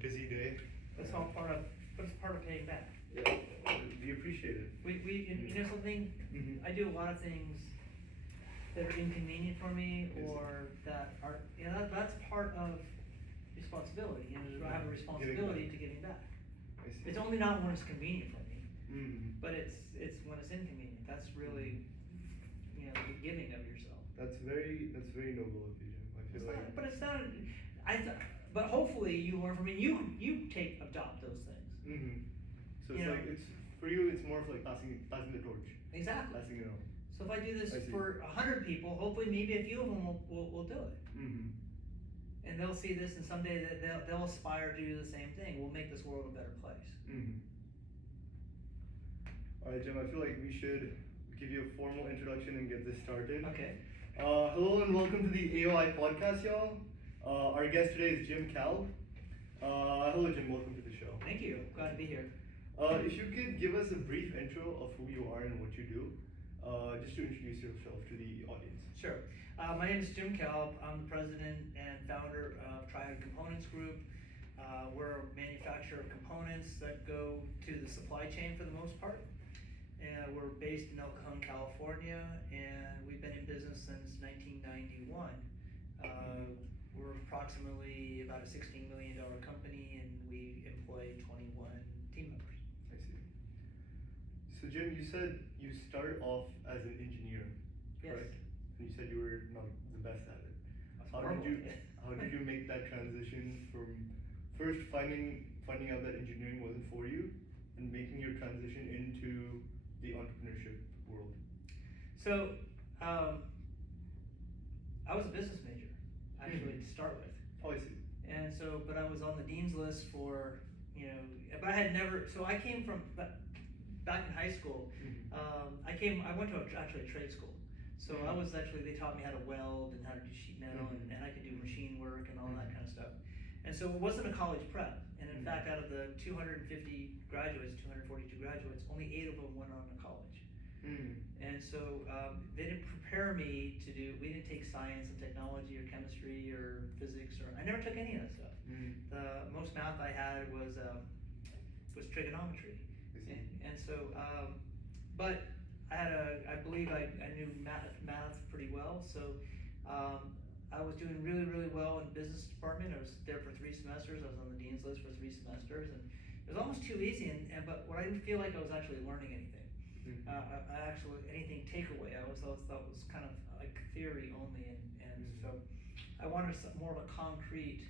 busy day. That's all part of, but it's part of paying back. Yeah, we appreciate it. You know something, Mhm. I do a lot of things that are inconvenient for me, Yes. or that are, that's part of responsibility, I have a responsibility to giving back. I see. It's only not when it's convenient for me, Mhm. but it's when it's inconvenient, that's really, the giving of yourself. That's very noble of you, Jim. I feel like. But it's not, but hopefully you learn from it, you adopt those things. Mhm. So You it's know. like it's for you. It's more of like passing the torch. Exactly. Passing it on. So if I do this I see. for 100 people, hopefully maybe a few of them will do it. Mhm. And they'll see this, and someday they'll aspire to do the same thing. We'll make this world a better place. Mhm. All right, Jim. I feel like we should give you a formal introduction and get this started. Okay. Hello and welcome to the AOI podcast, y'all. Our guest today is Jim Kalb. Hello, Jim. Welcome to the show. Thank you. Glad to be here. If you could give us a brief intro of who you are and what you do, just to introduce yourself to the audience. Sure. My name is Jim Kalb. I'm the president and founder of Triad Components Group. We're a manufacturer of components that go to the supply chain for the most part. And we're based in El Cajon, California, and we've been in business since 1991. We're approximately about a $16 million company, and we employ 21 team members. I see. So Jim, you said you started off as an engineer, Yes. correct? And you said you were not the best at it. That's How horrible. did you make that transition from first finding out that engineering wasn't for you, and making your transition into the entrepreneurship world? So, I was a business major, actually, to start with. Oh, I see. And so, but I was on the dean's list for, but I had never, so I came from, back in high school, Mhm. I went to actually a trade school. So I was actually, they taught me how to weld and how to do sheet metal, Mhm. and I could do machine work and all that Mhm. kind of stuff. And so it wasn't a college prep. And in Mhm. fact, out of the 250 graduates, 242 graduates, only 8 of them went on to college. Mm. And so they didn't prepare me we didn't take science and technology or chemistry or physics, I never took any of that stuff. Mm. The most math I had was trigonometry. I see. And so, but I believe I knew math pretty well, so I was doing really, really well in business department. I was there for 3 semesters. I was on the dean's list for 3 semesters, and it was almost too easy. But I didn't feel like I was actually learning anything. Mhm. Anything takeaway. I always thought was kind of like theory only, and so I wanted more of a concrete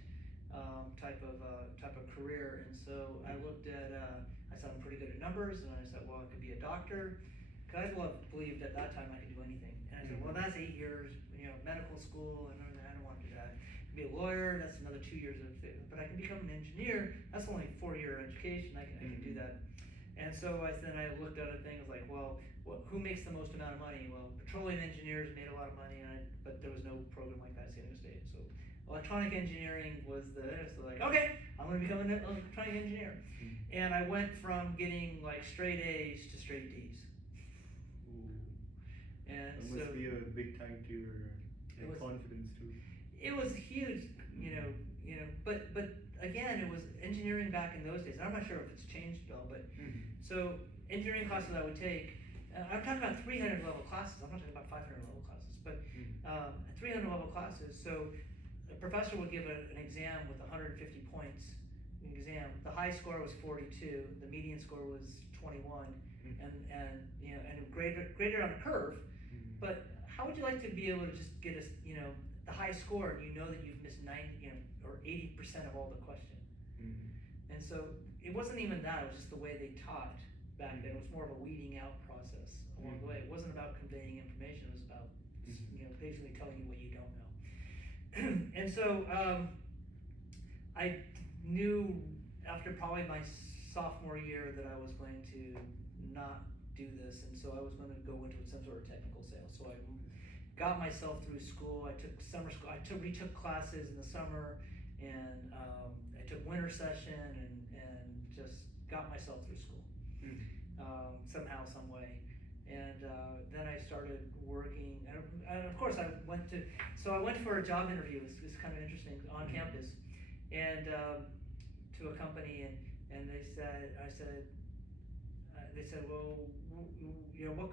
type of career. And so I looked at. I said I'm pretty good at numbers, and I said, well, I could be a doctor. Because I believed at that time I could do anything. And I said, well, that's 8 years, medical school, and I don't want to do that. I could be a lawyer, that's another 2 years of it. But I can become an engineer, that's only a 4-year education, I can do that. And so then I looked at other things like, well, who makes the most amount of money? Well, petroleum engineers made a lot of money, but there was no program like that in San Diego State. So electronic engineering was so like, okay, I'm going to become an electronic engineer. And I went from getting like straight A's to straight D's. And That so must be a big time to your confidence too. it was huge, but again, it was engineering back in those days. I'm not sure if it's changed at all, but so engineering classes I would take, I'm talking about 300 level classes. I'm not talking about 500 level classes, but 300 level classes. So a professor would give an exam with 150 points. An exam. The high score was 42. The median score was 21, and graded on a curve. But how would you like to be able to just get the high score, and that you've missed 90, or 80% of all the question? And so it wasn't even that; it was just the way they taught back then. It was more of a weeding out process along the way. It wasn't about conveying information; it was about basically telling you what you don't know. And so I knew after probably my sophomore year that I was going to not do this, and so I was going to go into some sort of technical sales. So I got myself through school. I took summer school. I retook classes in the summer, and I took winter session, and just got myself through school somehow, some way. And then I started working, and of course I went for a job interview. It's kind of interesting on campus, and to a company, and they said, they said, well,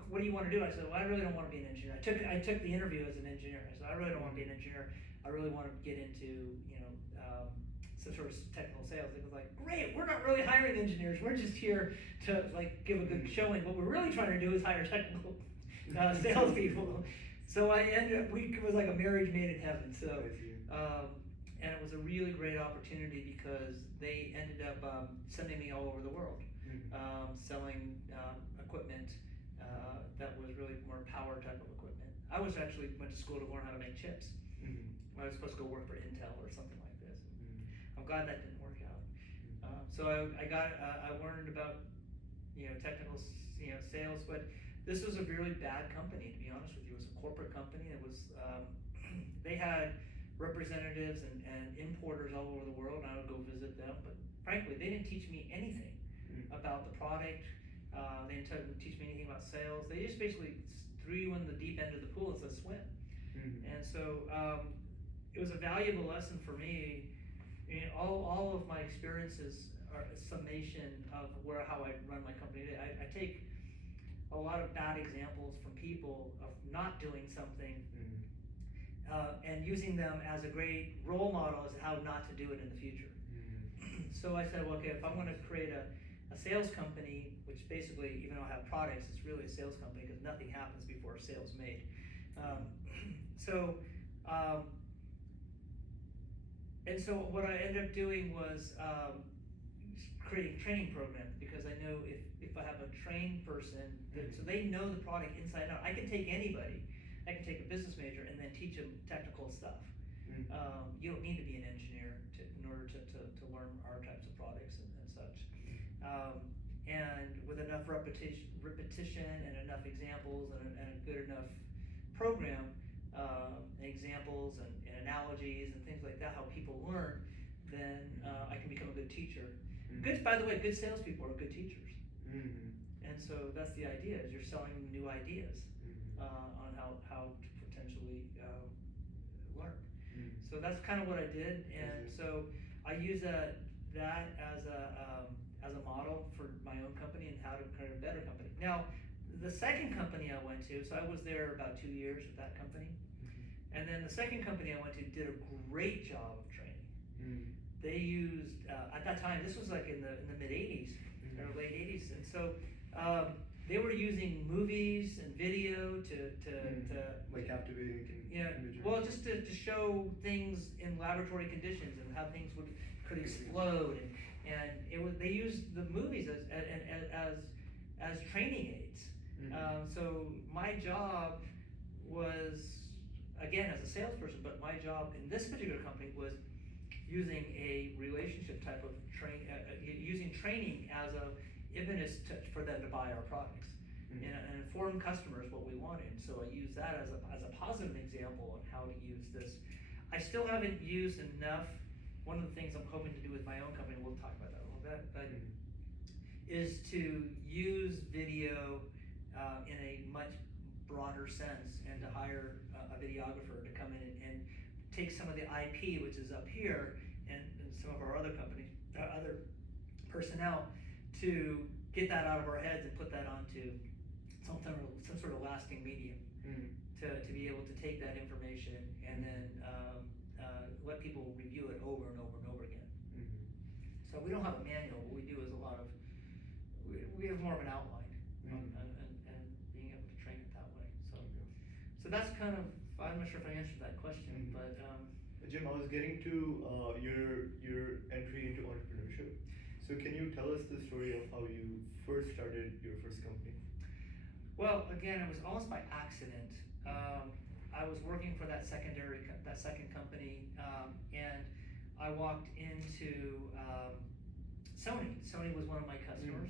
what do you want to do? I said, well, I really don't want to be an engineer. I took the interview as an engineer. I said, I really don't want to be an engineer. I really want to get into, some sort of technical sales. It was like, great, we're not really hiring engineers. We're just here to like give a good showing. What we're really trying to do is hire technical salespeople. So I ended up, it was like a marriage made in heaven. So, and it was a really great opportunity because they ended up sending me all over the world, selling equipment that was really more power type of equipment. I was actually went to school to learn how to make chips. I was supposed to go work for Intel or something like this. I'm glad that didn't work out. So I learned about technical sales, but this was a really bad company, to be honest with you. It was a corporate company. It was they had representatives and importers all over the world, and I would go visit them. But frankly, they didn't teach me anything about the product. They didn't teach me anything about sales. They just basically threw you in the deep end of the pool and said swim. And so it was a valuable lesson for me. All of my experiences are a summation of how I run my company today. I take a lot of bad examples from people of not doing something and using them as a great role model as to how not to do it in the future. So I said, well, okay, if I'm going to create a sales company, which basically, even though I have products, it's really a sales company because nothing happens before a sale's made. And so what I ended up doing was creating training programs, because I know if I have a trained person, so they know the product inside out. I can take anybody, I can take a business major and then teach them technical stuff. You don't need to be an engineer in order to learn our types of products and such. And with enough repetition and enough examples and a good enough program, examples and analogies and things like that, how people learn, then I can become a good teacher. By the way, good salespeople are good teachers. And so that's the idea, is you're selling them new ideas on how to potentially learn. So that's kind of what I did, and so I use that as a model for my own company and how to create a better company. Now, the second company I went to, so I was there about 2 years with that company, and then the second company I went to did a great job of training. They used, at that time, this was like in the mid 80s, or late 80s, and so they were using movies and video to like captivating imagery. Well, just to show things in laboratory conditions and how things could explode, and they used the movies as training aids. So my job was, again, as a salesperson, but my job in this particular company was using a relationship type of using training as a impetus for them to buy our products and inform customers what we wanted. So I use that as a positive example of how to use this. I still haven't used enough. One of the things I'm hoping to do with my own company, we'll talk about that a little bit, but is to use video in a much broader sense, and to hire a videographer to come in and take some of the IP, which is up here, and some of our other companies, other personnel, to get that out of our heads and put that onto some sort of lasting medium, to be able to take that information and then let people review it over and over and over again. So we don't have a manual. What we do is we have more of an outline and being able to train it that way. So that's kind of, I'm not sure if I answered that question, but Jim, I was getting to your entry into entrepreneurship. So can you tell us the story of how you first started your first company? Well, again, it was almost by accident. I was working for that second company, and I walked into Sony. Sony was one of my customers,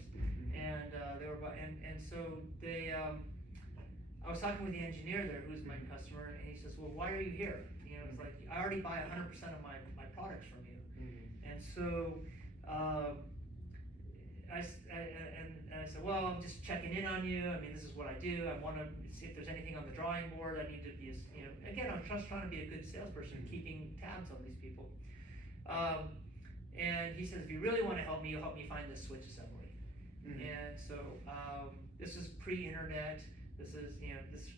and so they. I was talking with the engineer there, who's my customer, and he says, "Well, why are you here? It's like, I already buy 100% of my products from you." And so I said, "Well, I'm just checking in on you. I mean, this is what I do. I want to see if there's anything on the drawing board. I need to be, again, I'm just trying to be a good salesperson, keeping tabs on these people." And he says, if you really want to help me, you'll help me find this switch assembly. And so this is pre-internet. This is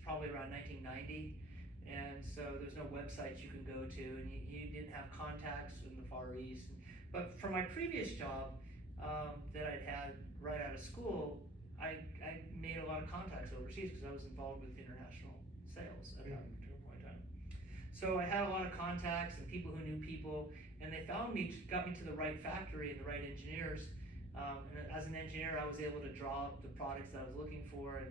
probably around 1990, and so there's no websites you can go to, and you didn't have contacts in the Far East. But for my previous job that I'd had right out of school, I made a lot of contacts overseas because I was involved with international sales at that particular point in time. So I had a lot of contacts and people who knew people, and they found me, got me to the right factory and the right engineers. And as an engineer, I was able to draw up the products that I was looking for, and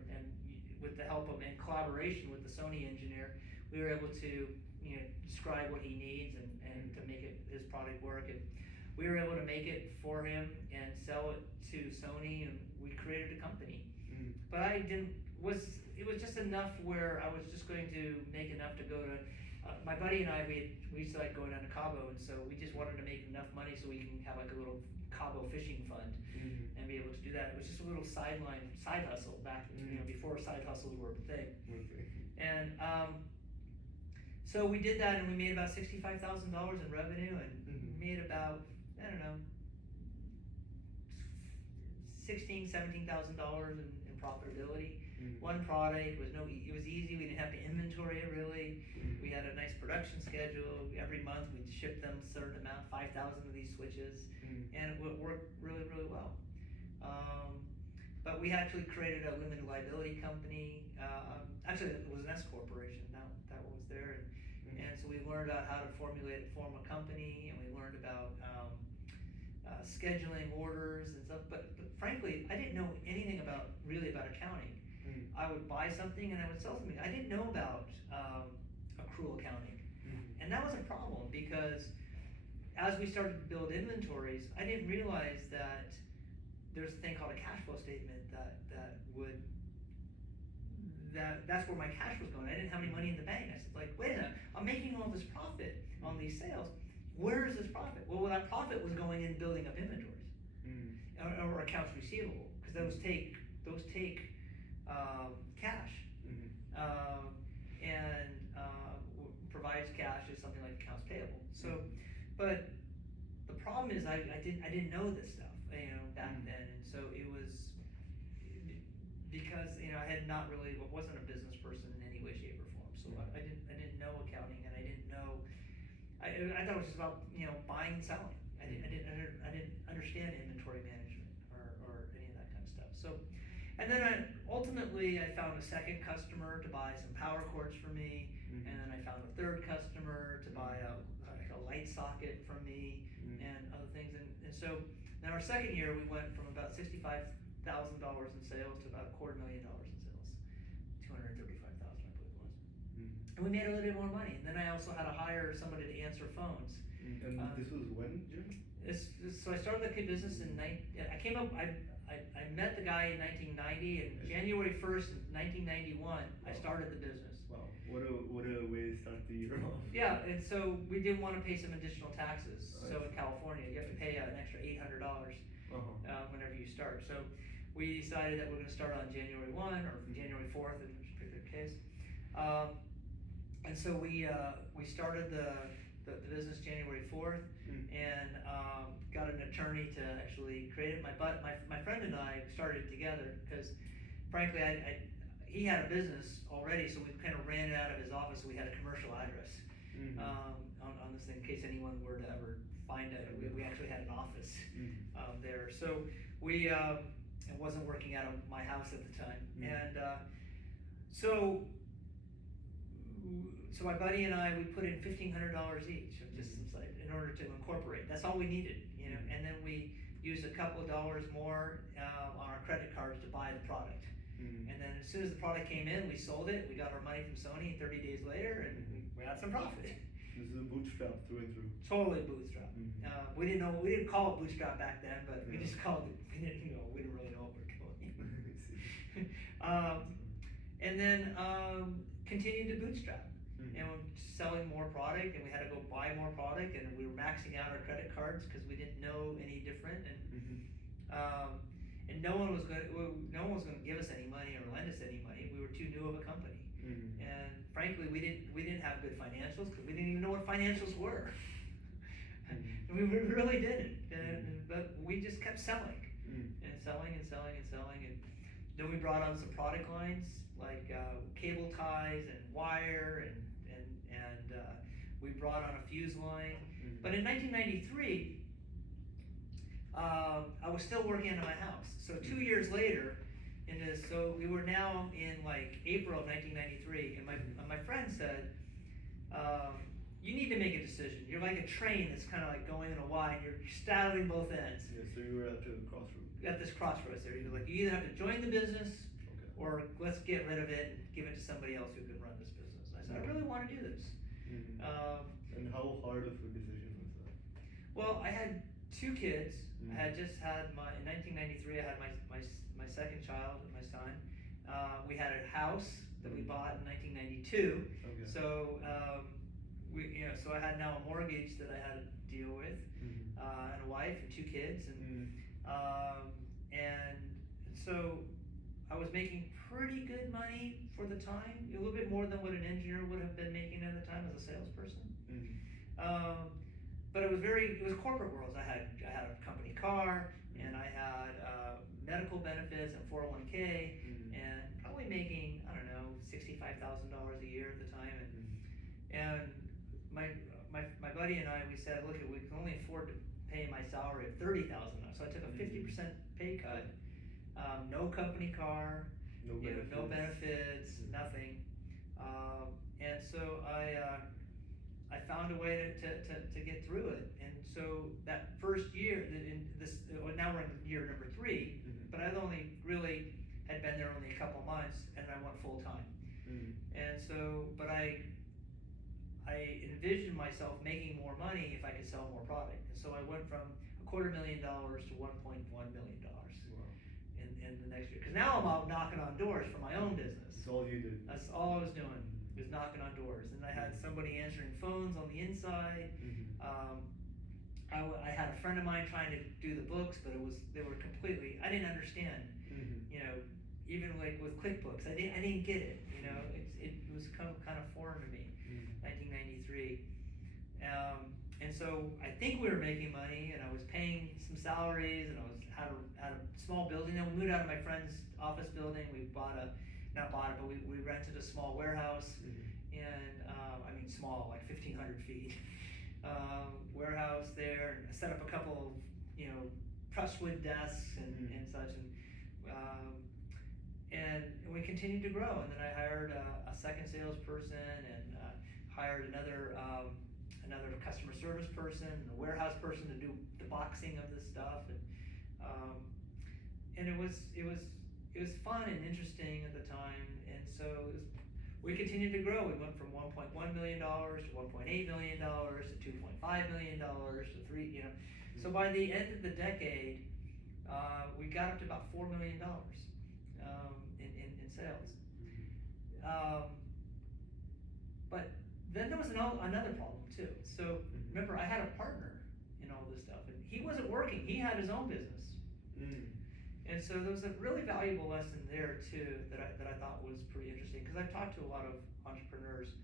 with the help of and collaboration with the Sony engineer, we were able to describe what he needs and to make his product work. And we were able to make it for him and sell it to Sony, and we created a company. But it was just enough where I was just going to make enough to go to. My buddy and I, we used to like going down to Cabo, and so we just wanted to make enough money so we can have like a little Cabo fishing fund and be able to do that. It was just a little side hustle back, before side hustles were a thing. And so we did that, and we made about $65,000 in revenue, and we made about, I don't know, $16,000, $17,000 in profitability. One product was it was easy. We didn't have to inventory it really. We had a nice production schedule. Every month we'd ship them a certain amount, 5,000 of these switches, and it worked really, really well. But we actually created a limited liability company. Actually, it was an S corporation. That was there, and so we learned about how to form a company, and we learned about scheduling orders and stuff. But frankly, I didn't know anything about accounting. I would buy something and I would sell something. I didn't know about accrual accounting, and that was a problem because as we started to build inventories, I didn't realize that there's a thing called a cash flow statement that's where my cash was going. I didn't have any money in the bank. I said, like, wait a minute, I'm making all this profit on these sales. Where is this profit? Well, that profit was going in building up inventories or accounts receivable, because those take cash, and provides cash is something like accounts payable. So, but the problem is I didn't know this stuff, back then, and so it was because I wasn't a business person in any way, shape, or form. So I didn't know accounting, and I didn't know. I thought it was just about buying and selling. I didn't understand inventory management or any of that kind of stuff. So, and then ultimately I found a second customer to buy some power cords for me, and then I found a third customer to buy a light socket from me, and other things. And so now our second year we went from about $65,000 in sales to about $250,000 in sales, $235,000 I believe it was. And we made a little bit more money. And then I also had to hire somebody to answer phones. And this was when, Jim? So I started the business in I met the guy in 1990, and January 1st, 1991, I started the business. Wow, what a way to start the year off. Yeah, and so we didn't want to pay some additional taxes. So in California, you have to pay an extra $800 whenever you start. So we decided that we're going to start on January 1 or January 4th in this particular case. And so we started the business January 4th, and got an attorney to actually create it. My friend and I started it together because, frankly, he had a business already, so we kind of ran it out of his office. So we had a commercial address on this thing in case anyone were to ever find it. We actually had an office there. So it wasn't working out of my house at the time, and so my buddy and I, we put in $1,500 each in order to incorporate. That's all we needed, and then we used a couple of dollars more on our credit cards to buy the product. And then as soon as the product came in, we sold it. We got our money from Sony 30 days later, and we had some profit. This is a bootstrap through and through. Totally bootstrap. We didn't call it bootstrap back then, but we just called it. We didn't really know what we were doing. And then continued to bootstrap. And we're selling more product, and we had to go buy more product, and we were maxing out our credit cards because we didn't know any different, and no one was going to give us any money or lend us any money. We were too new of a company, and frankly, we didn't have good financials because we didn't even know what financials were. And we really didn't. But we just kept selling and selling and selling and selling. And then we brought on some product lines like cable ties and wire and we brought on a fuse line. But in 1993, I was still working out of my house. So 2 years later, so we were now in like April of 1993, and my friend said, you need to make a decision. You're like a train that's kind of like going in a Y, and you're straddling both ends. Yeah, so you were at a crossroads. At this crossroads there, you're like, you either have to join the business, or let's get rid of it and give it to somebody else who can run this business. I said, I really want to do this. And how hard of a decision was that? Well, I had 2 kids. I had just had in 1993, I had my second child, my son. We had a house that we bought in 1992. So, so I had now a mortgage that I had to deal with, and a wife and 2 kids, and so I was making pretty good money for the time, a little bit more than what an engineer would have been making at the time as a salesperson. But it was corporate worlds. I had a company car, and I had medical benefits and 401k, and probably making, I don't know, $65,000 a year at the time, and my buddy and I, we said, look, we can only afford to pay my salary of $30,000, so I took a 50% pay cut, no company car, no benefits, nothing, and so I found a way to get through it. And so that first year, now we're in year number 3, but I only really had been there only a couple months, and I went full time. And so, but I envisioned myself making more money if I could sell more product. And so I went from $250,000 to $1.1 million in the next year. Because now I'm out knocking on doors for my own business. That's all you did. That's all I was doing, was knocking on doors. And I had somebody answering phones on the inside. I had a friend of mine trying to do the books, but they were completely, I didn't understand. Even like with QuickBooks, I didn't get it. It was kind of foreign to me. 1993, and so I think we were making money, and I was paying some salaries, and I had a small building. Then we moved out of my friend's office building. We we rented a small warehouse, and I mean small, like 1,500 feet, warehouse there, and I set up a couple of presswood desks and such, and we continued to grow. And then I hired a second salesperson, and hired another customer service person, and a warehouse person to do the boxing of this stuff, and it was fun and interesting at the time. And so we continued to grow. We went from $1.1 million to $1.8 million to $2.5 million to 3. So by the end of the decade, we got up to about $4 million in sales. But then there was another problem too. So remember, I had a partner in all this stuff, and he wasn't working. He had his own business, and so there was a really valuable lesson there too that I thought was pretty interesting, because I've talked to a lot of entrepreneurs.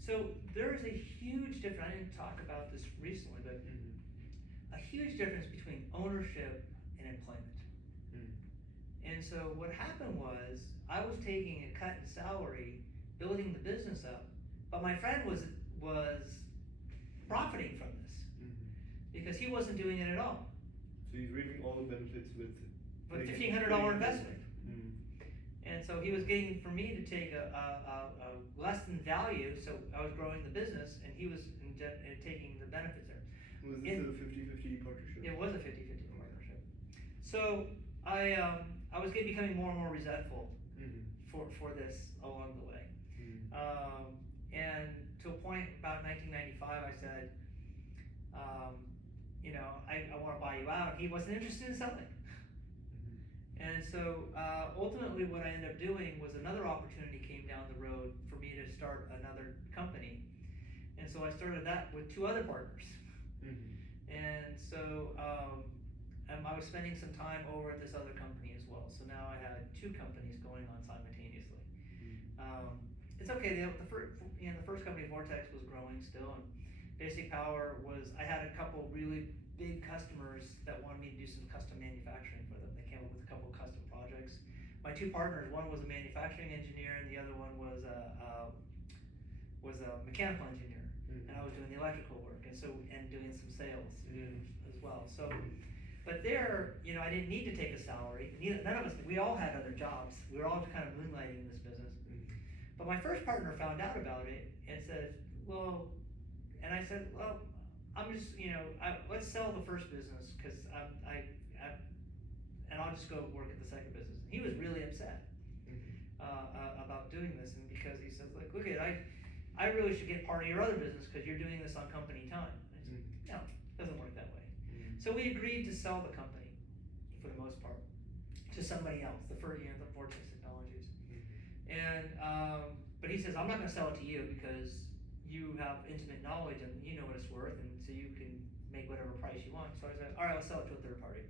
So there is a huge difference. I didn't talk about this recently, but a huge difference between ownership and employment. And so what happened was, I was taking a cut in salary, building the business up, but my friend was profiting from this, because he wasn't doing it at all. So he's reaping all the benefits with $1,500 investment. And so he was getting, for me to take a less than value, so I was growing the business, and he was taking the benefits there. Was this a 50-50 partnership? It was a 50-50 partnership. So I was becoming more and more resentful for this along the way. And to a point about 1995, I said, I want to buy you out. He wasn't interested in selling. And so ultimately what I ended up doing was, another opportunity came down the road for me to start another company. And so I started that with 2 other partners. And so I was spending some time over at this other company as well. So now I had 2 companies going on simultaneously. It's okay. The first company, Vortex, was growing still, Basic Power was, I had a couple really big customers that wanted me to do some custom manufacturing for them. They came up with a couple custom projects. My two partners, one was a manufacturing engineer and the other one was a mechanical engineer. And I was doing the electrical work and doing some sales as well. So, but there, you know, I didn't need to take a salary. None of us, we all had other jobs. We were all kind of moonlighting in this business. But my first partner found out about it and said, well, and I said, well, I'm just, you know, let's sell the first business because and I'll just go work at the second business. And he was really upset about doing this, and because he says, like, look at I really should get part of your other business because you're doing this on company time. I said, no, it doesn't work that way. So we agreed to sell the company for the most part to somebody else, the Vortex Technologies. And but he says, I'm not going to sell it to you because you have intimate knowledge and you know what it's worth, and so you can make whatever price you want. So I said, all right, I'll sell it to a third party.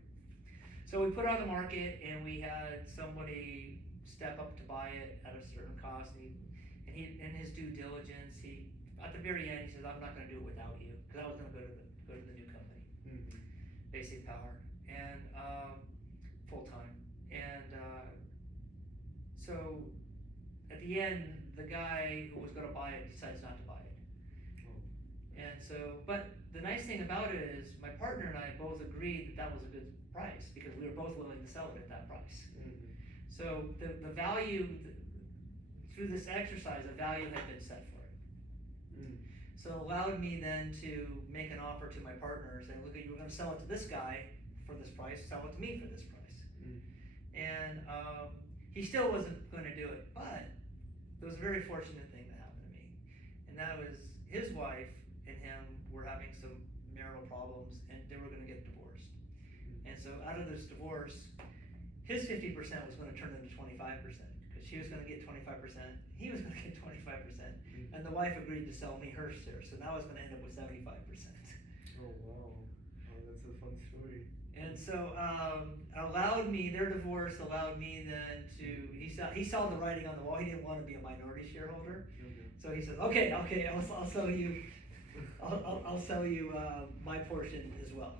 So we put it on the market, and we had somebody step up to buy it at a certain cost. And he in his due diligence, at the very end, he says, I'm not going to do it without you, because I was going to go to the new company, Basic Power, and full time. And so at the end, the guy who was going to buy it decides not to buy it. And so, but the nice thing about it is my partner and I both agreed that was a good price because we were both willing to sell it at that price. So the value, through this exercise, a value had been set for it. So it allowed me then to make an offer to my partner saying, look, you were going to sell it to this guy for this price, sell it to me for this price. And he still wasn't going to do it, but there was a very fortunate thing that happened to me. And that was his wife and him were having some marital problems and they were going to get divorced. And so out of this divorce, his 50% was going to turn into 25% because she was going to get 25%, he was going to get 25%, and the wife agreed to sell me her share. So now I was going to end up with 75%. Oh wow, that's a fun story. And so their divorce allowed me then to, he saw the writing on the wall. He didn't want to be a minority shareholder. So he says, okay, I'll sell you, I'll sell you my portion as well.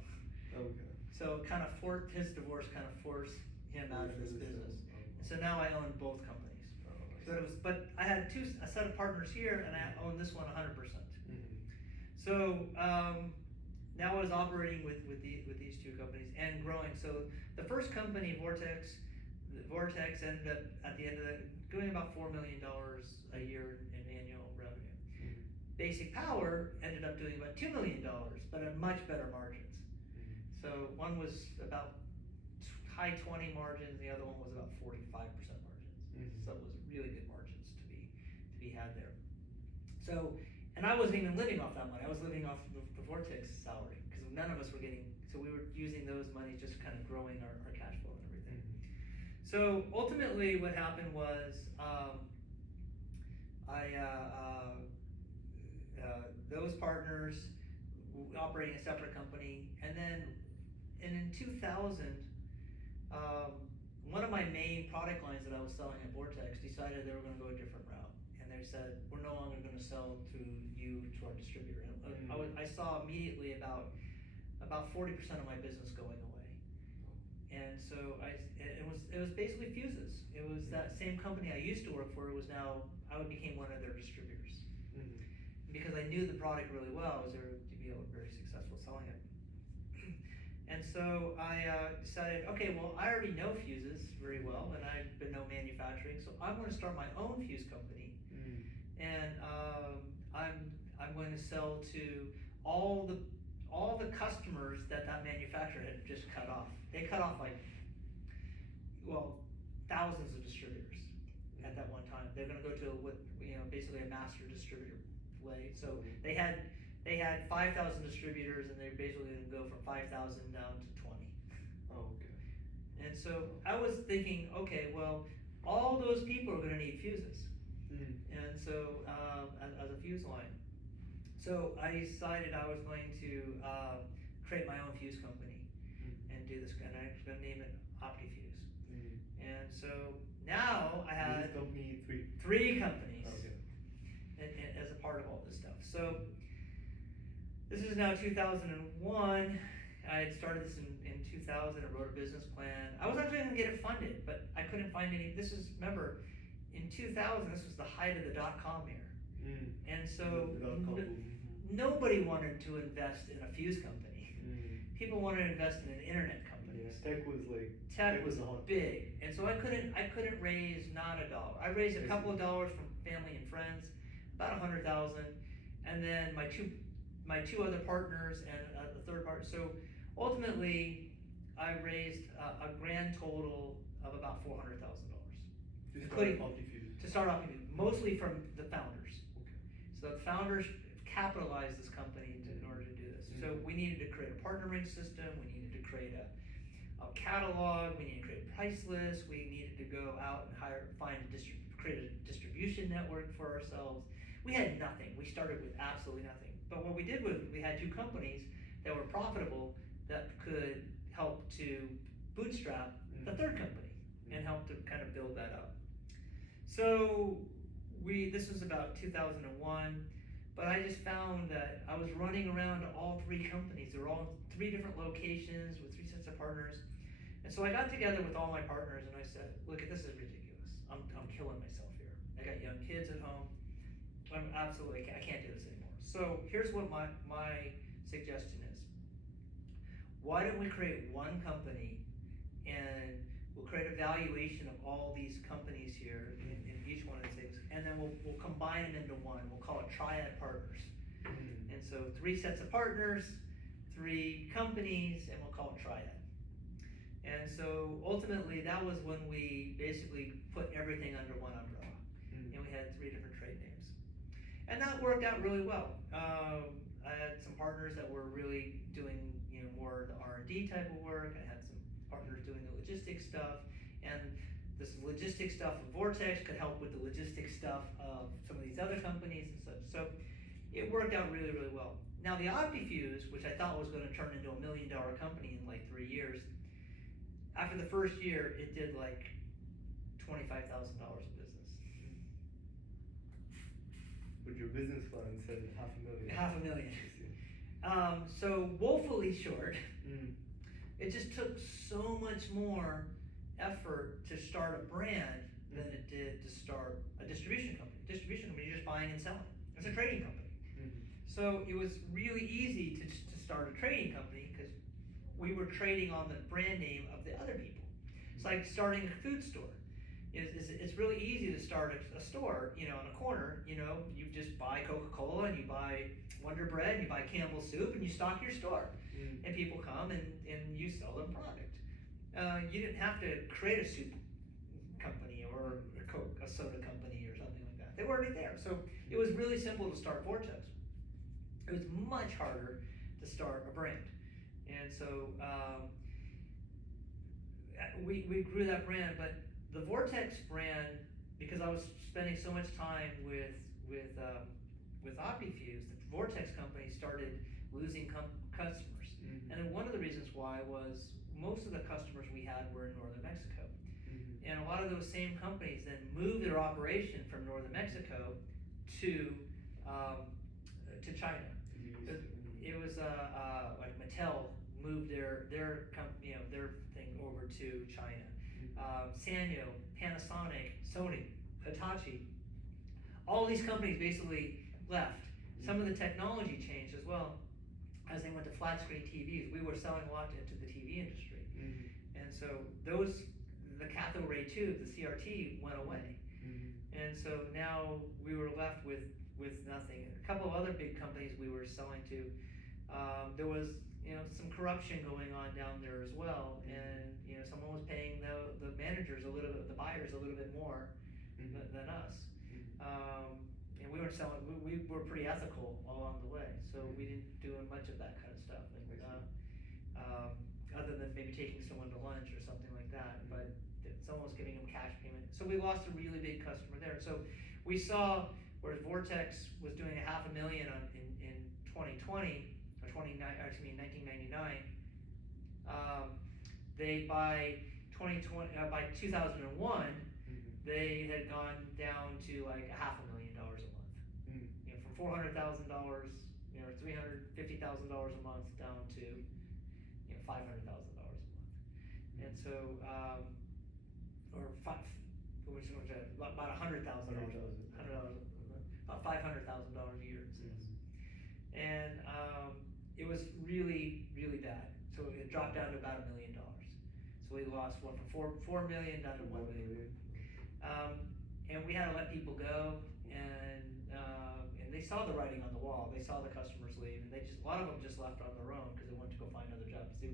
Okay. So kind of his divorce kind of forced him out of this business. And so now I own both companies. But I had a set of partners here, and I own this one 100%. So now I was operating with these two companies and growing. So the first company, Vortex ended up at the end of it doing about $4 million a year in annual revenue. Basic Power ended up doing about $2 million, but at much better margins. So one was about high 20 margins, the other one was about 45% margins. So it was really good margins to be had there. So, and I wasn't even living off that money. I was living off the Vortex salary because none of us were getting. So we were using those monies, just kind of growing our cash flow and everything. So ultimately, what happened was those partners operating a separate company, and in 2000, one of my main product lines that I was selling at Vortex decided they were going to go a different route, and they said, we're no longer going to sell to you, to our distributor. And I saw immediately about 40% of my business going away. And so it was basically fuses. It was that same company I used to work for. I became one of their distributors. Because I knew the product really well, I was able to be very successful selling it. And so I decided, okay, well, I already know fuses very well, and I know manufacturing, so I'm going to start my own fuse company. And I'm going to sell to all the customers that manufacturer had just cut off. They cut off thousands of distributors at that one time. They're going to go to basically a master distributor way. So they had 5,000 distributors, and they basically didn't go from 5,000 down to 20. Oh, okay. And so I was thinking, okay, well, all those people are going to need fuses. And so as a fuse line. So I decided I was going to create my own fuse company and do this, and I was going to name it OptiFuse. And so now I had three companies as a part of all this stuff. So This is now 2001. I had started this in 2000. I wrote a business plan. I was actually going to get it funded, but I couldn't find any. Remember, in 2000, this was the height of the dot-com era. And so nobody wanted to invest in a fuse company. People wanted to invest in an internet company. Yeah, tech was big, and so I couldn't raise not a dollar. I raised a couple of dollars from family and friends, about 100,000, and then my two other partners and the third partner. So ultimately, I raised a grand total of about $400,000, including to start off, mostly from the founders. Okay. So the founders capitalized this company in order to do this. So we needed to create a partnering system. We needed to create a catalog. We needed to create a price list. We needed to go out and create a distribution network for ourselves. We had nothing. We started with absolutely nothing. But what we did was we had two companies that were profitable that could help to bootstrap the third company and help to kind of build that up. So this was about 2001, but I just found that I was running around to all three companies. They were all in three different locations with three sets of partners. And so I got together with all my partners and I said, look, this is ridiculous. I'm killing myself here. I got young kids at home. I can't do this anymore. So here's what my suggestion is. Why don't we create one company and we'll create a valuation of all these companies here in each one of these things, and then we'll combine them into one. We'll call it Triad Partners. And so three sets of partners, three companies, and we'll call it Triad. And so ultimately that was when we basically put everything under one umbrella. And we had three different trade names. And that worked out really well. I had some partners that were really doing more of the R&D type of work. I had some partners doing the logistics stuff, and this logistics stuff of Vortex could help with the logistics stuff of some of these other companies and such. So it worked out really, really well. Now the OptiFuse, which I thought was going to turn into $1 million company in like 3 years, after the first year, it did like $25,000 of business. But your business plan said $500,000. $500,000. So woefully short. It just took so much more effort to start a brand than it did to start a distribution company. Distribution company, you're just buying and selling. It's a trading company. So it was really easy to start a trading company because we were trading on the brand name of the other people. It's like starting a food store. It's really easy to start a store, on a corner. You just buy Coca-Cola and you buy Wonder Bread and you buy Campbell's soup and you stock your store. And people come and you sell them product. You didn't have to create a soup company or a soda company or something like that. They were already there. So it was really simple to start Vortex. It was much harder to start a brand. And so we grew that brand, but the Vortex brand, because I was spending so much time with OptiFuse, the Vortex company started losing customers. And then one of the reasons why was most of the customers we had were in northern Mexico. And a lot of those same companies then moved their operation from northern Mexico to China. It was like Mattel moved their company, their thing over to China. Sanyo, Panasonic, Sony, Hitachi, all these companies basically left. Some of the technology changed as well as they went to flat screen TVs. We were selling a lot into the TV industry. And so the cathode ray tube, the CRT, went away. And so now we were left with nothing. A couple of other big companies we were selling to, there was some corruption going on down there as well, and someone was paying the managers a little bit, the buyers a little bit more than us. And we weren't selling. We were pretty ethical along the way, so we didn't do much of that kind of stuff. And other than maybe taking someone to lunch or something like that, but someone was giving them cash payment. So we lost a really big customer there. So we saw where Vortex was doing $500,000 in 2020 or 1999. By 2001, they had gone down to like $500,000 a month. From $400,000, you know, $350,000 a month down to, you know, $500,000 a month. And so, or five, about $100,000, about $500,000 a year in sales. And it was really, really bad. So it dropped down to about $1 million. So we lost from 4 million down to 1 million. And we had to let people go, and they saw the writing on the wall. They saw the customers leave, and a lot of them just left on their own because they wanted to go find other jobs to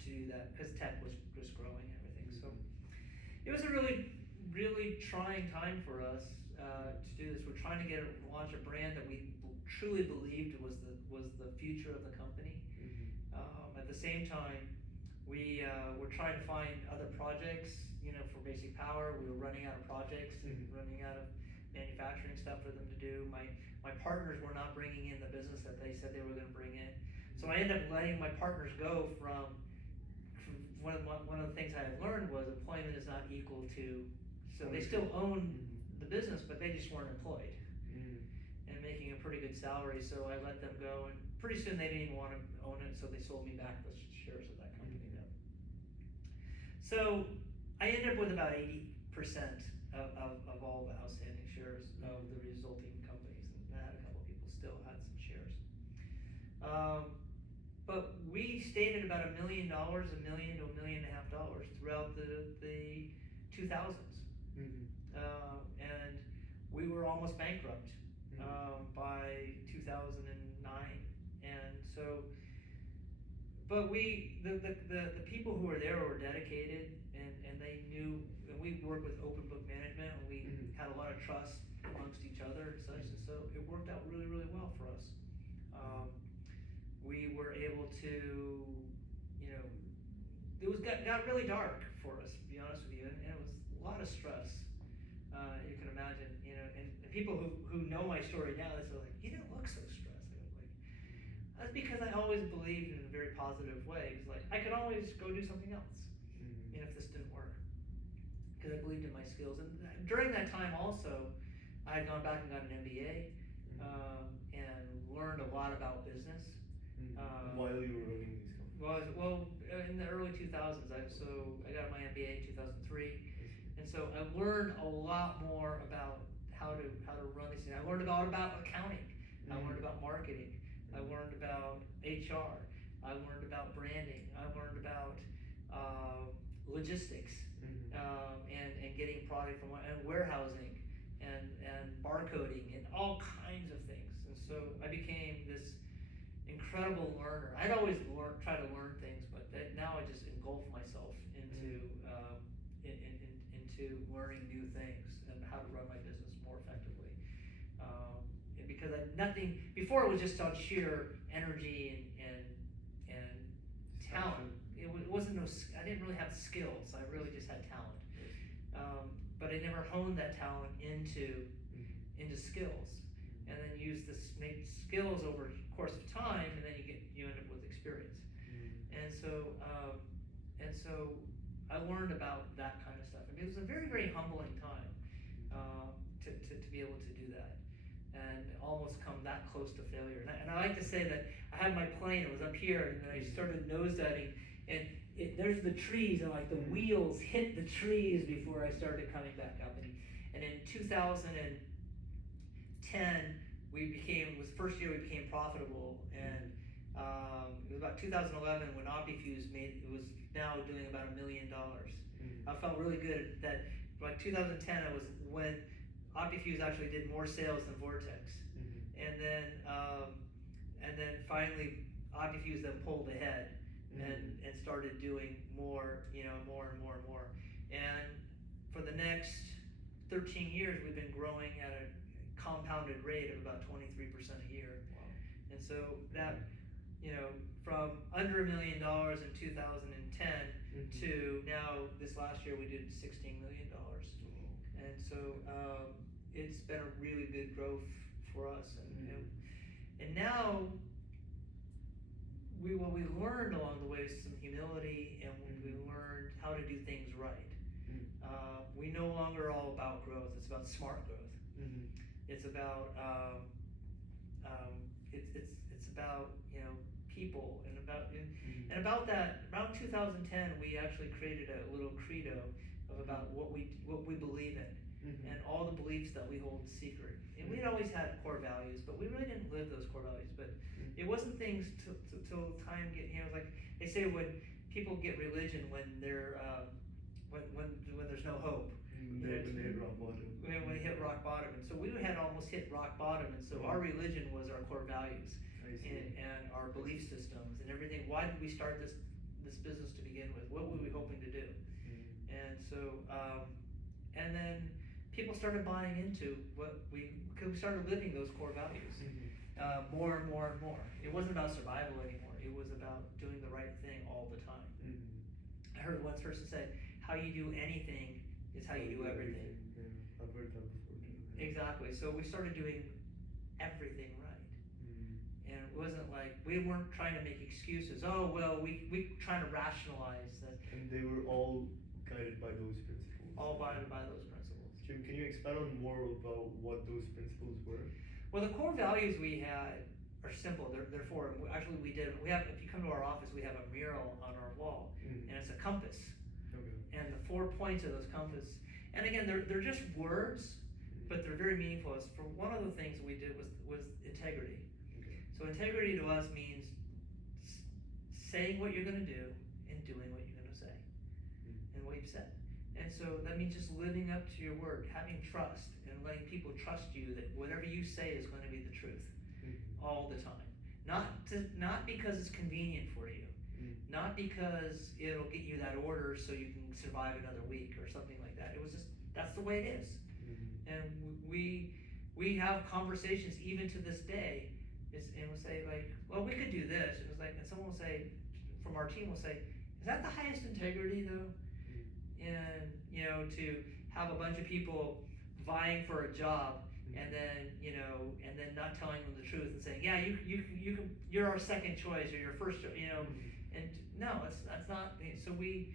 do that, because tech was just growing and everything. So it was a really, really trying time for us to do this. We're trying to launch a brand that we truly believed was the future of the company. At the same time, we were trying to find other projects, you know, for basic power. We were running out of projects and running out of manufacturing stuff for them to do. My partners were not bringing in the business that they said they were going to bring in. So I ended up letting my partners go from one of the things I had learned was employment is not equal to, so they still own the business, but they just weren't employed and making a pretty good salary. So I let them go, and pretty soon they didn't even want to own it, so they sold me back the shares of that company. So I ended up with about 80% of all the outstanding shares of the resulting companies, and I had a couple of people still had some shares. But we stayed at about $1 million, $1 million to $1.5 million throughout the 2000s. And we were almost bankrupt by 2009. And so, but the people who were there were dedicated, and they knew, and we worked with open book management, and we had a lot of trust amongst each other and such, and so it worked out really, really well for us. We were able to, you know, it got really dark for us, to be honest with you, and it was a lot of stress. You can imagine, you know, and people who know my story now, they say like, you don't look so stressed. That's because I always believed in a very positive way. It's like, I could always go do something else, you know, if this didn't work, because I believed in my skills. And during that time also, I had gone back and got an MBA, and learned a lot about business. While you were running these companies? Well, in the early 2000s, I got my MBA in 2003, and so I learned a lot more about how to run these things. I learned about accounting. I learned about marketing. I learned about HR. I learned about branding. I learned about logistics, and getting product from and warehousing and barcoding and all kinds of things. And so I became this incredible learner. I'd always try to learn things, but now I just engulf myself into into learning new things and how to run my business more effectively. And because before it was just on sheer energy and talent. It wasn't I didn't really have skills. I really just had talent. But I never honed that talent into skills, and then make skills over the course of time, and then you end up with experience. And so I learned about that kind of stuff. I mean, it was a very, very humbling time to be able to do that, and almost come that close to failure. And I like to say that I had my plane, it was up here, and then I started nosediving, and there's the trees, and like the wheels hit the trees before I started coming back up. And in 2010, it was the first year we became profitable, and it was about 2011 when OptiFuse was now doing about $1 million. I felt really good that like 2010 it was when OptiFuse actually did more sales than Vortex, and then finally OptiFuse then pulled ahead and started doing more, more and more and more. And for the next 13 years, we've been growing at a compounded rate of about 23% a year. Wow. And so that, from under $1 million in 2010 to now this last year we did $16 million. And so it's been a really good growth for us. And now what we learned along the way is some humility, and we learned how to do things right. We no longer are all about growth. It's about smart growth. It's about it's about, people, and about that, around 2010, we actually created a little credo of about what we believe in, and all the beliefs that we hold secret. And we'd always had core values, but we really didn't live those core values. But it wasn't things till time get, like they say, when people get religion when they're when there's no hope. When they hit rock bottom. When they hit rock bottom, and so we had almost hit rock bottom, and so our religion was our core values and our belief systems and everything. Why did we start this business to begin with? What were we hoping to do? And so, and then people started buying into because we started living those core values more and more and more. It wasn't about survival anymore. It was about doing the right thing all the time. I heard one person say, "How you do anything is how you do everything." Yeah, I've heard that before too. Exactly. So we started doing everything right. And it wasn't like, we weren't trying to make excuses. Oh, well, we trying to rationalize that. And they were all guided by those principles. All guided by those principles. Jim, can you expand on more about what those principles were? Well, the core values we had are simple. They're four. Actually, we have, if you come to our office, we have a mural on our wall, and it's a compass. Okay. And the 4 points of those compass, and again, they're just words, but they're very meaningful. For one of the things we did was integrity. Okay. So integrity to us means saying what you're going to do and doing what you're going to say, and what you've said. And so that means just living up to your word, having trust, and letting people trust you that whatever you say is going to be the truth all the time. Not because it's convenient for you, not because it'll get you that order so you can survive another week or something like that. It was just, that's the way it is. And we have conversations even to this day, and we'll say like, well, we could do this. It was like, and someone will say, from our team will say, is that the highest integrity though? And to have a bunch of people vying for a job, and then and then not telling them the truth and saying, yeah, you're our second choice or your first, and no, that's not. So we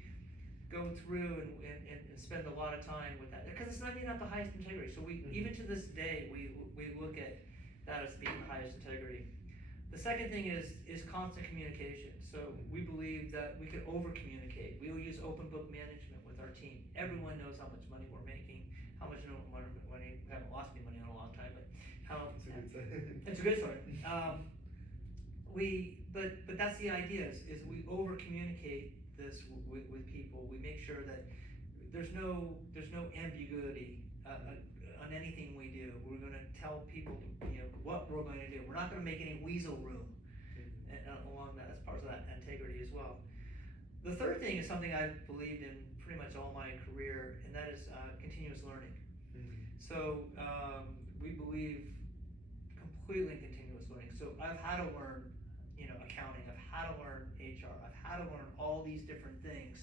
go through and spend a lot of time with that, because it's not the highest integrity. So we even to this day we look at that as being the highest integrity. The second thing is constant communication. So we believe that we could over communicate. We will use open book management with our team. Everyone knows how much money we're making, how much money. We haven't lost any money in a long time, but how It's a good sign. it's a good story. But that's the idea is we over communicate this with people. We make sure that there's no ambiguity on anything we do. We're going to tell people what we're going to do. We're not going to make any weasel room along that, as part of that integrity as well. The third thing is something I've believed in pretty much all my career, and that is continuous learning. So we believe completely in continuous learning. So I've had to learn, accounting. I've had to learn HR. I've had to learn all these different things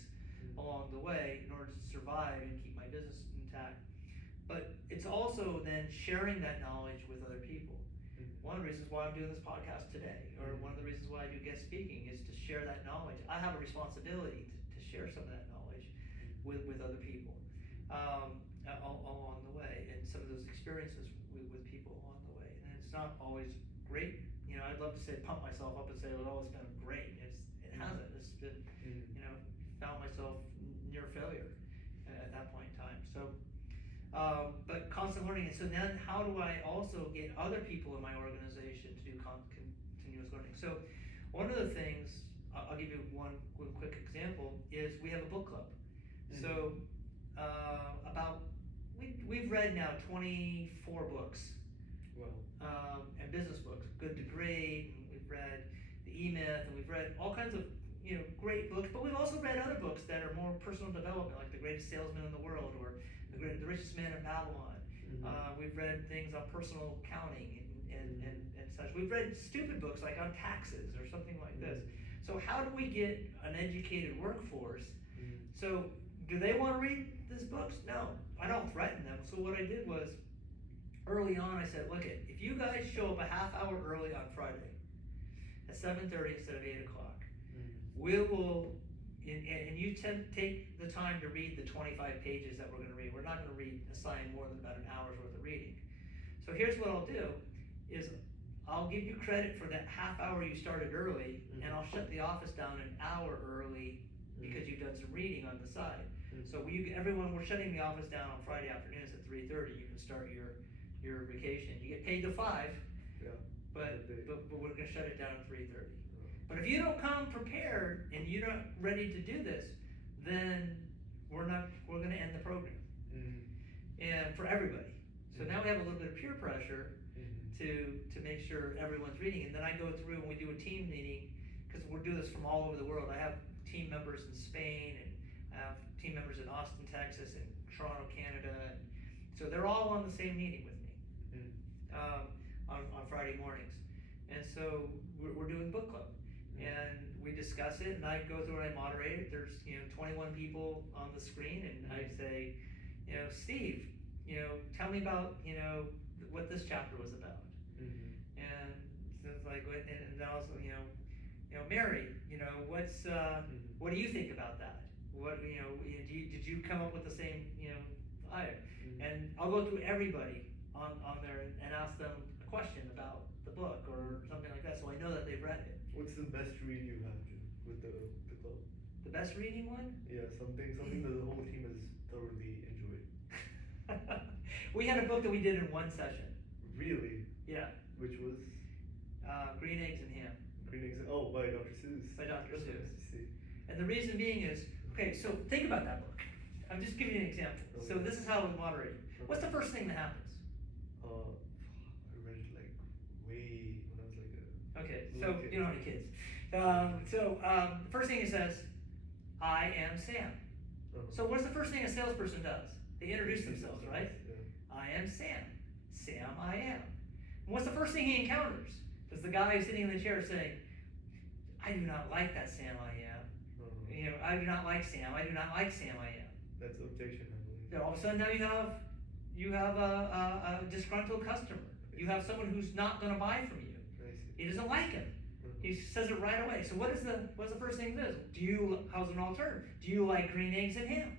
along the way in order to survive and keep my business intact. But it's also then sharing that knowledge with other people. One of the reasons why I'm doing this podcast today, or one of the reasons why I do guest speaking, is to share that knowledge. I have a responsibility to share some of that knowledge with other people along the way, and some of those experiences with people along the way. And it's not always great. I'd love to say pump myself up and say, well, it's been great. It hasn't. It's been, found myself near failure at that point in time. So, but constant learning. And so then how do I also get other people in my organization to do continuous learning? So one of the things, I'll give you one quick example, is we have a book club. So we've read now 24 books. Wow. And business books, Good to Great, and we've read The E-Myth, and we've read all kinds of great books, but we've also read other books that are more personal development, like The Greatest Salesman in the World, or The Richest Man in Babylon. We've read things on personal accounting and such. We've read stupid books like on taxes or something like this. So how do we get an educated workforce? So do they want to read these books? No, I don't threaten them. So what I did was, early on, I said, look, if you guys show up a half hour early on Friday at 7:30 instead of 8 o'clock, we will, and you take the time to read the 25 pages that we're going to read. We're not going to assign more than about an hour's worth of reading. So here's what I'll do, is I'll give you credit for that half hour you started early, Mm. and I'll shut the office down an hour early because Mm. you've done some reading on the side. Mm. So we're shutting the office down on Friday afternoons at 3:30. You can start your vacation. You get paid till 5, Yeah. but Okay. we're gonna shut it down at 3:30. Oh. But if you don't come prepared and you're not ready to do this, then we're gonna end the program. Mm. And for everybody. So Mhm. now we have a little bit of peer pressure Mhm. to make sure everyone's reading, and then I go through and we do a team meeting, because we're doing this from all over the world. I have team members in Spain, and I have team members in Austin, Texas, and Toronto, Canada, and so they're all on the same meeting with me, Mm. on Friday mornings. And so we're doing book club, and we discuss it, and I go through and I moderate it. There's 21 people on the screen, and I say, Steve, tell me about what this chapter was about. Mhm. And so it's like, and also, Mary, what do you think about that? What, did you come up with the same, item? Mhm. And I'll go through everybody on there and ask them a question about the book or something like that, so I know that they've read it. What's the best read you have, Jim, with the club? The best reading one? Yeah, something that the whole team has thoroughly enjoyed. We had a book that we did in one session. Really? Yeah. Which was Green Eggs and Ham. Green Eggs. Oh, by Dr. Seuss. By Dr. That's Seuss. nice to see. And the reason being is, okay, so think about that book. I'm just giving you an example. So Okay. this is how we moderate. What's the first thing that happens? I read it like way when I was like a Okay, little so kid. you don't have any kids. The first thing it says, I am Sam. So what's the first thing a salesperson does? They introduce themselves, right? Yeah. I am Sam. Sam, I am. And what's the first thing he encounters? Does the guy sitting in the chair say, I do not like that Sam, I am. I do not like Sam. I do not like Sam, I am. That's objection handling. Then all of a sudden now you have a disgruntled customer. You have someone who's not going to buy from you. I see. He doesn't like him. He says it right away. So what's the first thing it is? How's an alternative? Do you like green eggs and ham?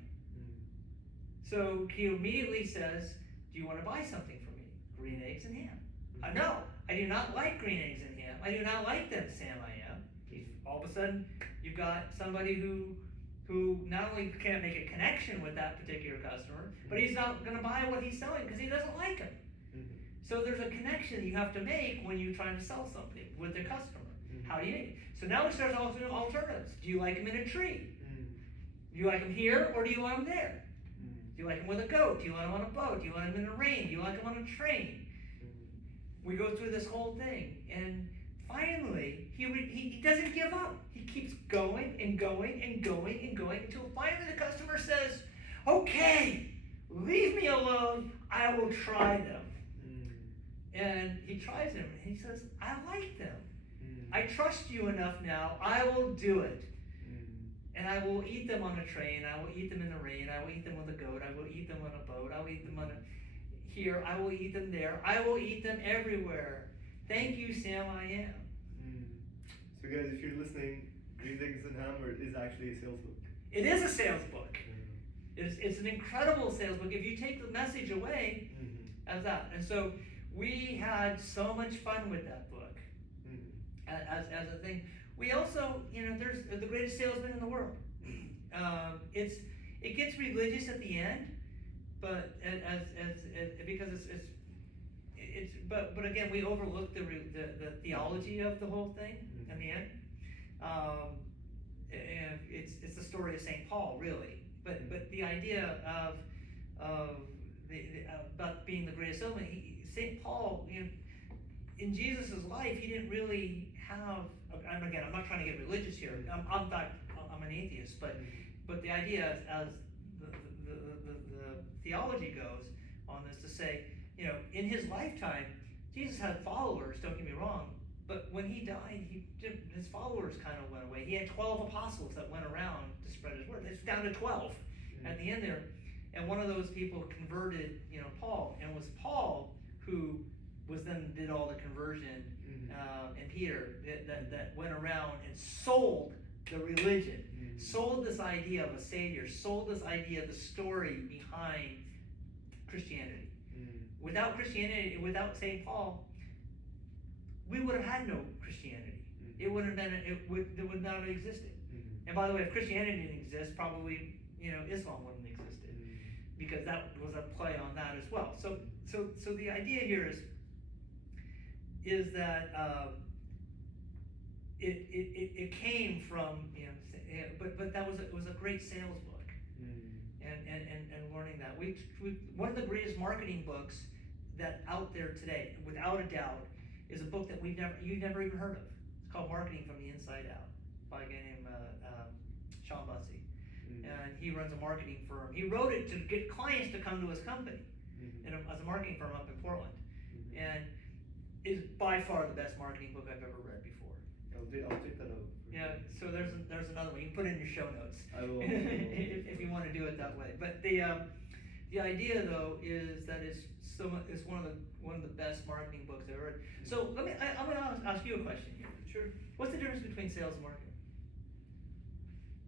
So he immediately says, do you want to buy something from me? Green eggs and ham. No, I do not like green eggs and ham. I do not like them, Sam, I am. All of a sudden, you've got somebody who not only can't make a connection with that particular customer, but he's not going to buy what he's selling because he doesn't like him. So there's a connection you have to make when you're trying to sell something with the customer. How do you make it? So now we start altering alternatives. Do you like them in a tree? Do you like them here or do you want them there? Do you like them with a goat? Do you want them on a boat? Do you want them in the rain? Do you like them on a train? We go through this whole thing, and finally, he doesn't give up. He keeps going and going and going and going until finally the customer says, okay, leave me alone, I will try them. And he tries them, and he says, I like them. I trust you enough now, I will do it. And I will eat them on a train, I will eat them in the rain, I will eat them with a goat, I will eat them on a boat, I will eat them here, I will eat them there, I will eat them everywhere. Thank you, Sam, I am. So guys, if you're listening, Green Eggs and Ham is actually a sales book. It is a sales book. It's an incredible sales book if you take the message away as that. And so we had so much fun with that book as a thing. We also, there's the greatest salesman in the world. It gets religious at the end, but because but again, we overlook the theology of the whole thing in the end. And it's the story of St. Paul, really. But the idea about being the greatest salesman, St. Paul, in Jesus' life, he didn't really have. And again, I'm not trying to get religious here. I'm an atheist, but the idea as the theology goes on this to say, in his lifetime, Jesus had followers. Don't get me wrong, but when he died, his followers kind of went away. He had 12 apostles that went around to spread his word. It's down to 12 at the end there, and one of those people converted, Paul, and it was Paul who did all the conversion, and Peter that went around and sold the religion, sold this idea of a savior, sold this idea of the story behind Christianity. Without Christianity, without St. Paul, we would have had no Christianity. It would have been, it would not have existed. And by the way, if Christianity didn't exist, probably, Islam wouldn't have existed, because that was a play on that as well. So the idea here is that it came from, but that was it was a great sales book, and learning that one of the greatest marketing books that out there today, without a doubt, is a book that you've never even heard of. It's called Marketing from the Inside Out by a guy named Sean Bussey, and he runs a marketing firm. He wrote it to get clients to come to his company, and as a marketing firm up in Portland, and is by far the best marketing book I've ever read before. I'll take that out. Yeah, so there's another one. You can put it in your show notes. I will. if you want to do it that way. But the idea though is that it's one of the best marketing books I've ever read. So I'm gonna ask you a question here. Sure. What's the difference between sales and marketing?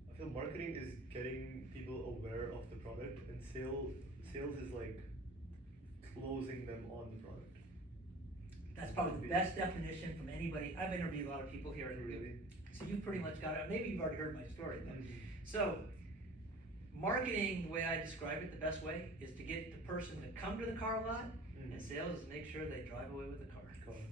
I feel marketing is getting people aware of the product, and sales is like closing them on the product. That's probably the best definition from anybody. I've interviewed a lot of people here. Really? So you've pretty much got it. Maybe you've already heard my story. But so marketing, the way I describe it, the best way is to get the person to come to the car lot, and sales is make sure they drive away with the car. Okay.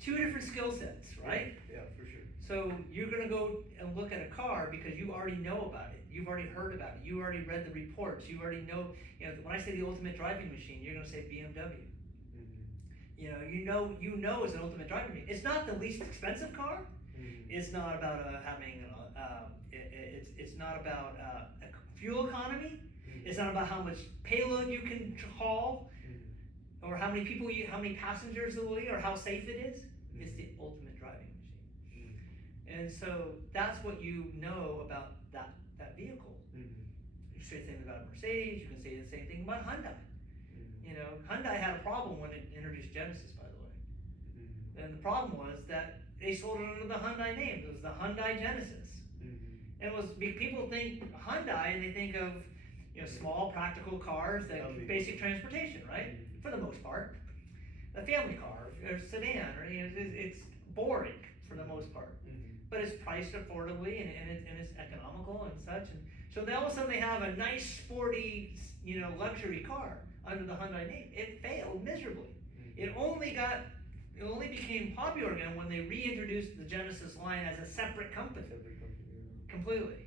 Two different skill sets, right? Yeah, for sure. So you're gonna go and look at a car because you already know about it. You've already heard about it. You already read the reports. You already know. When I say the ultimate driving machine, you're gonna say BMW. You know it's an ultimate driving machine. It's not the least expensive car. It's not about having. It's not about fuel economy. It's not about how much payload you can haul, or how many passengers there will be, or how safe it is. It's the ultimate driving machine. And so that's what you know about that vehicle. You say the same about Mercedes. You can say the same thing about Hyundai. Hyundai had a problem when it introduced Genesis, by the way. And the problem was that they sold it under the Hyundai name. It was the Hyundai Genesis. And it was, people think Hyundai and they think of, small practical cars that basic transportation, right? For the most part. A family car, or sedan, or it's boring for the most part. But it's priced affordably and it's economical and such. And so all of a sudden they have a nice sporty, luxury car under the Hyundai name. It failed miserably. It only became popular again when they reintroduced the Genesis line as a separate company. Completely.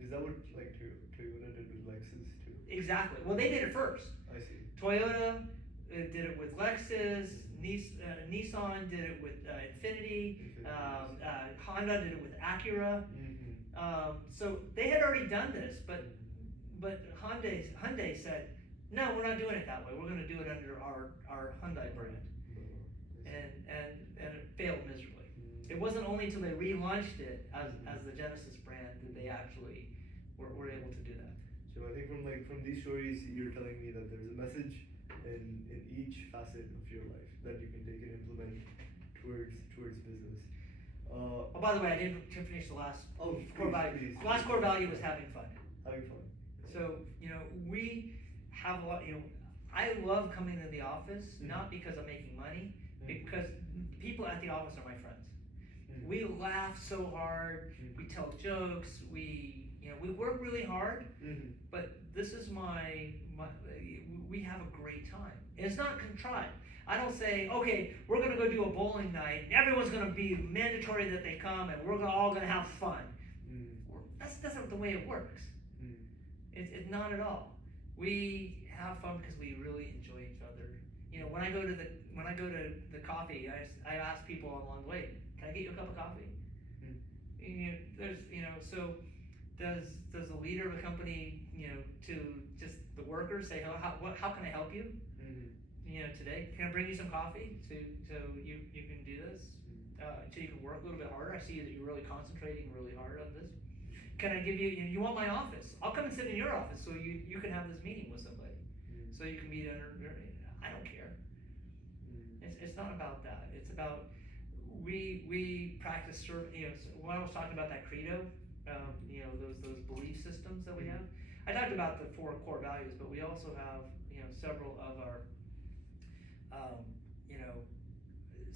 Is that what Toyota did with Lexus too? Exactly. Well, they did it first. I see. Toyota did it with Lexus. Nissan did it with Infiniti. Honda did it with Acura. So they had already done this, but Hyundai said, no, we're not doing it that way. We're going to do it under our Hyundai brand, and it failed miserably. It wasn't only until they relaunched it as the Genesis brand that they actually were able to do that. So I think from these stories, you're telling me that there's a message in each facet of your life that you can take and implement towards business. By the way, I didn't finish the last core value. The last core value was having fun. Having fun. So we have a lot. I love coming to the office not because I'm making money, because people at the office are my friends. We laugh so hard. We tell jokes. We work really hard. But this is we have a great time. It's not contrived. I don't say, okay, we're gonna go do a bowling night. And everyone's gonna be mandatory that they come, and we're all gonna have fun. That's not the way it works. It's not at all. We have fun because we really enjoy each other. When I go to the coffee, I ask people along the way, can I get you a cup of coffee? So does the leader of a company, to just the workers say, how can I help you? Today, can I bring you some coffee so you can do this? So you can work a little bit harder. I see that you're really concentrating really hard on this. Can I give you want my office? I'll come and sit in your office so you can have this meeting with somebody. So you can be I don't care. It's not about that. It's about we practice when I was talking about that credo, those belief systems that we have. I talked about the 4 core values, but we also have several of our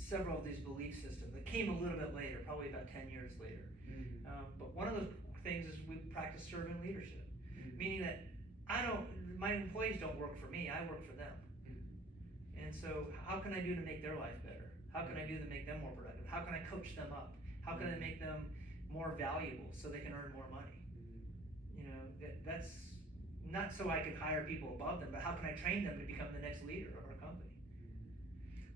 several of these belief systems that came a little bit later, probably about 10 years later. But one of those things is we practice servant leadership, meaning that my employees don't work for me, I work for them. And so how can I do to make their life better? How can I do to make them more productive? How can I coach them up? How can I make them more valuable so they can earn more money? You know, that's not so I can hire people above them, but how can I train them to become the next leader of our company?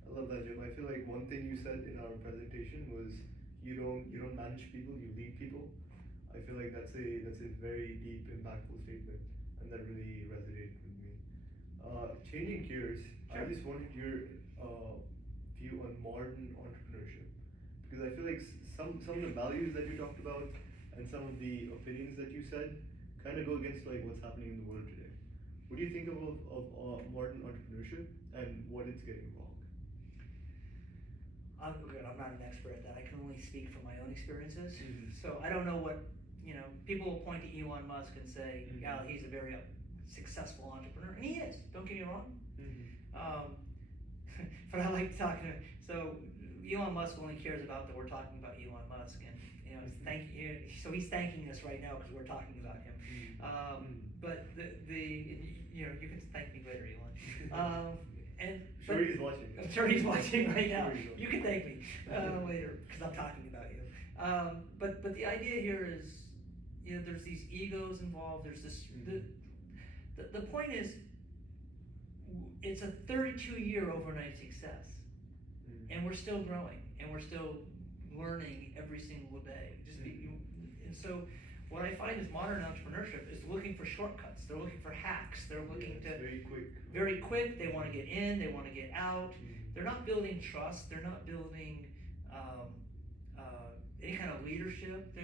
I love that, Jim. I feel like one thing you said in our presentation was you don't manage people, you lead people. I feel like that's a very deep, impactful statement, and that really resonated with me. Changing gears, Sure. I just wanted your view on modern entrepreneurship, because I feel like some of the values that you talked about and some of the opinions that you said kind of go against like what's happening in the world today. What do you think of modern entrepreneurship and what it's getting wrong? I'm not an expert at that. I can only speak from my own experiences. Mhm. So I don't know what, people will point to Elon Musk and say, yeah, he's a very successful entrepreneur. And he is, don't get me wrong. But I like talking to him. So Elon Musk only cares about that we're talking about Elon Musk. And, so he's thanking us right now because we're talking about him. But you can thank me later, Elon. He's watching. I'm sure he's watching right now. Sure he's watching. You can thank me later because I'm talking about you. But the idea here is, there's these egos involved. There's this. The point is, it's a 32-year overnight success, and we're still growing, and we're still learning every single day. And so, what I find is modern entrepreneurship is looking for shortcuts. They're looking for hacks. They're looking to very quick. They want to get in. They want to get out. They're not building trust. They're not building any kind of leadership.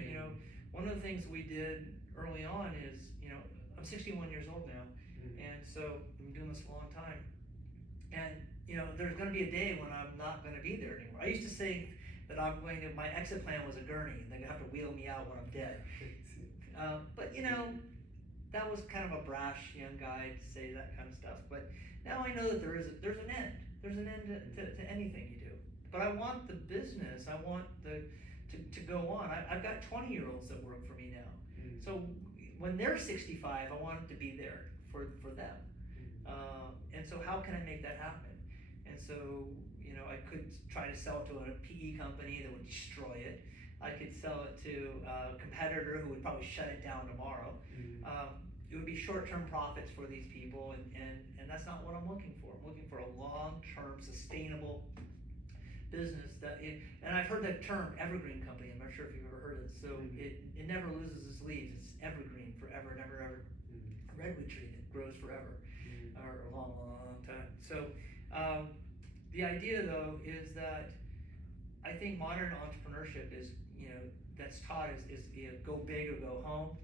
One of the things we did early on is, I'm 61 years old now, and so I've been doing this a long time. And there's going to be a day when I'm not going to be there anymore. I used to say that my exit plan was a gurney, and they're going to have to wheel me out when I'm dead. But that was kind of a brash young guy to say that kind of stuff. But now I know that there's an end. There's an end to anything you do. But I want the business. I want to go on. I've got 20-year-olds that work for me now. So when they're 65, I want it to be there for them. And so how can I make that happen? And so I could try to sell it to a PE company that would destroy it. I could sell it to a competitor who would probably shut it down tomorrow. It would be short-term profits for these people, and that's not what I'm looking for. I'm looking for a long-term, sustainable business and I've heard that term, evergreen company. I'm not sure if you've ever heard it. So it never loses its leaves. It's evergreen, forever and ever, ever. A redwood tree that grows forever, or a long, long, long time. So the idea though is that I think modern entrepreneurship is, that's taught is go big or go home.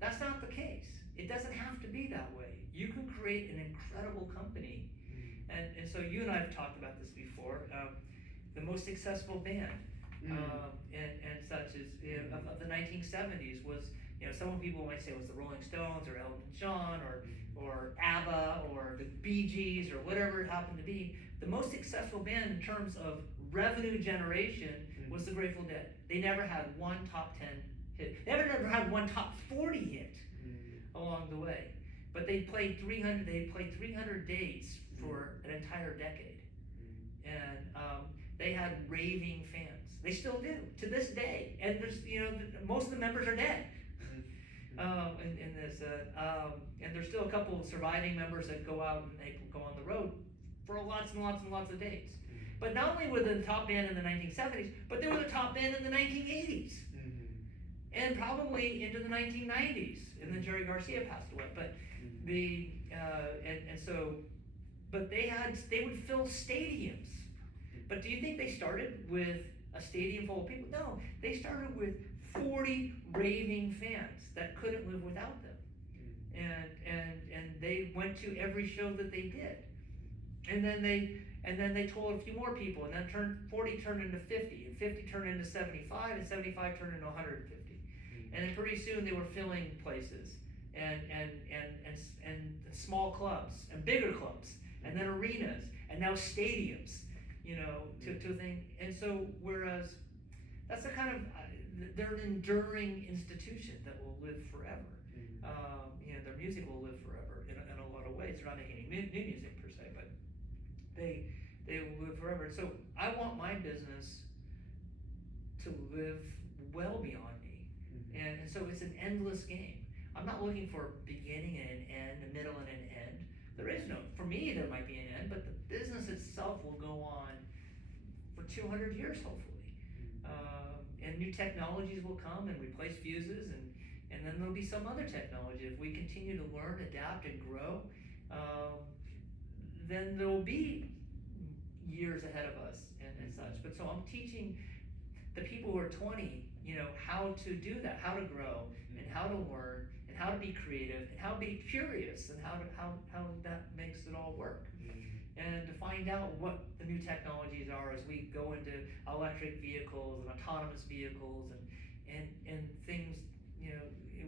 That's not the case. It doesn't have to be that way. You can create an incredible company, and so you and I have talked about this before. The most successful band and such is of the 1970s was, some people might say it was the Rolling Stones or Elton John or ABBA or the Bee Gees or whatever it happened to be. The most successful band in terms of revenue generation was the Grateful Dead. They never had one top 10 hit. They never had one top 40 hit along the way. But they played 300 dates for an entire decade. And they had raving fans. They still do to this day. And there's, most of the members are dead. In this, and there's still a couple of surviving members that go out and they go on the road for lots and lots and lots of dates. But not only were they the top band in the 1970s, but they were the top band in the 1980s, and probably into the 1990s. And then Jerry Garcia passed away. But but they would fill stadiums. But do you think they started with a stadium full of people? No, they started with 40 raving fans that couldn't live without them, and they went to every show that they did, and then they told a few more people, and then 40 turned into 50, and 50 turned into 75, and 75 turned into 150, and then pretty soon they were filling places, and small clubs, and bigger clubs, and then arenas, and now stadiums. to a thing. And so, whereas that's a kind of, they're an enduring institution that will live forever. Their music will live forever in a lot of ways. They're not making any new music per se, but they will live forever. And so I want my business to live well beyond me. And so it's an endless game. I'm not looking for a beginning and an end, a middle and an end. There is no, for me there might be an end, but the business itself will go on for 200 years hopefully. And new technologies will come and replace fuses, and then there'll be some other technology. If we continue to learn, adapt, and grow, then there will be years ahead of us and such. But so I'm teaching the people who are 20, how to do that, how to grow, and how to learn, and how to be creative, and how to be curious, and how that makes it all work. And to find out what the new technologies are as we go into electric vehicles and autonomous vehicles and things,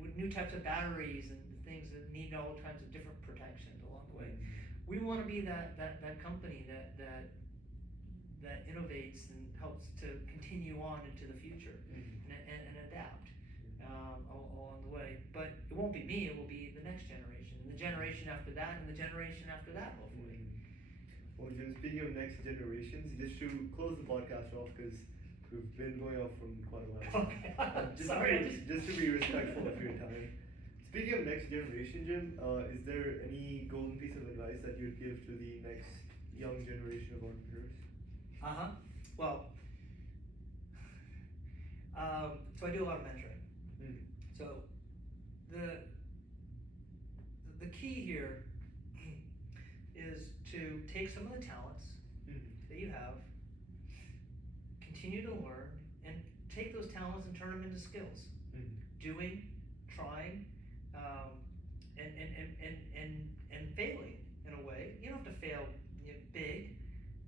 with new types of batteries and things that need all kinds of different protections along the way. We want to be that company that innovates and helps to continue on into the future and adapt along the way. But it won't be me, it will be the next generation, and the generation after that, and the generation after that, hopefully. Well, Jim, speaking of next generations, just to close the podcast off, because we've been going off for quite a while. Okay. Just to be respectful of your time. Speaking of next generation, Jim, is there any golden piece of advice that you'd give to the next young generation of entrepreneurs? Well, so I do a lot of mentoring. So the key here is to take some of the talents that you have, continue to learn, and take those talents and turn them into skills. Doing, trying, and failing in a way. You don't have to fail big.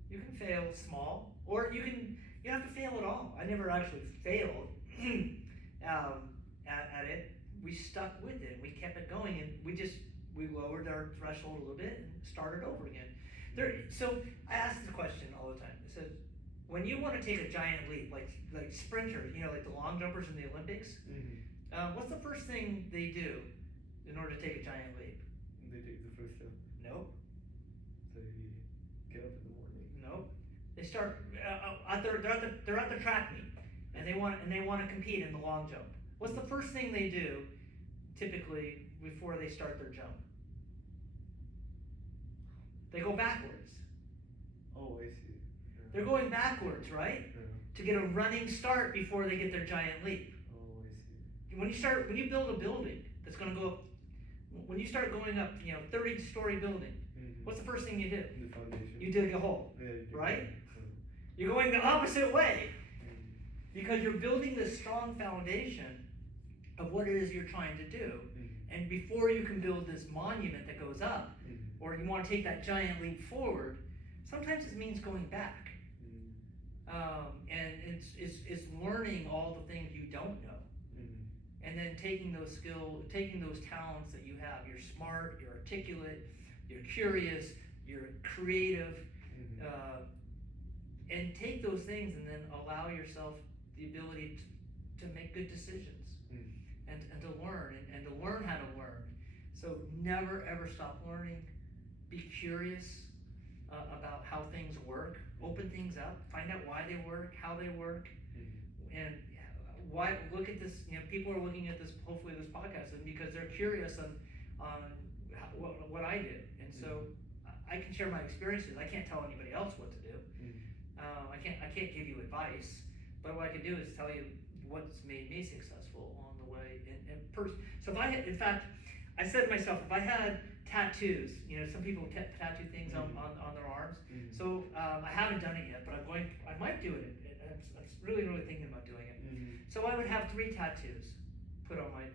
You can fail small, or you don't have to fail at all. I never actually failed at it. We stuck with it. We kept it going, and we lowered our threshold a little bit and started over again. So I ask the question all the time. It says, when you want to take a giant leap, like sprinters, like the long jumpers in the Olympics, what's the first thing they do in order to take a giant leap? They take the first step. Nope. They get up in the morning. Nope. They start they're at the track meet, and they want to compete in the long jump. What's the first thing they do, typically, before they start their jump? They go backwards. Oh, I see. Yeah. They're going backwards, right? Yeah. To get a running start before they get their giant leap. Oh, I see. When you build a building that's going to go up, when you start going up, 30-story building, what's the first thing you do? The foundation. You dig a hole, right? Yeah. You're going the opposite way because you're building this strong foundation of what it is you're trying to do. And before you can build this monument that goes up, or you want to take that giant leap forward, sometimes it means going back. And it's learning all the things you don't know. And then taking those talents that you have. You're smart, you're articulate, you're curious, you're creative, and take those things and then allow yourself the ability to make good decisions and to learn and to learn how to learn. So never ever stop learning. Be curious about how things work. Open things up. Find out why they work, how they work, and why. Look at this. People are looking at this. Hopefully, this podcast, and because they're curious on what I did, and so I can share my experiences. I can't tell anybody else what to do. I can't give you advice, but what I can do is tell you what's made me successful along the way. So if I had, in fact, I said to myself, if I had tattoos, some people tattoo things on their arms. So I haven't done it yet, but I might do it. I'm really thinking about doing it. So I would have 3 tattoos put on my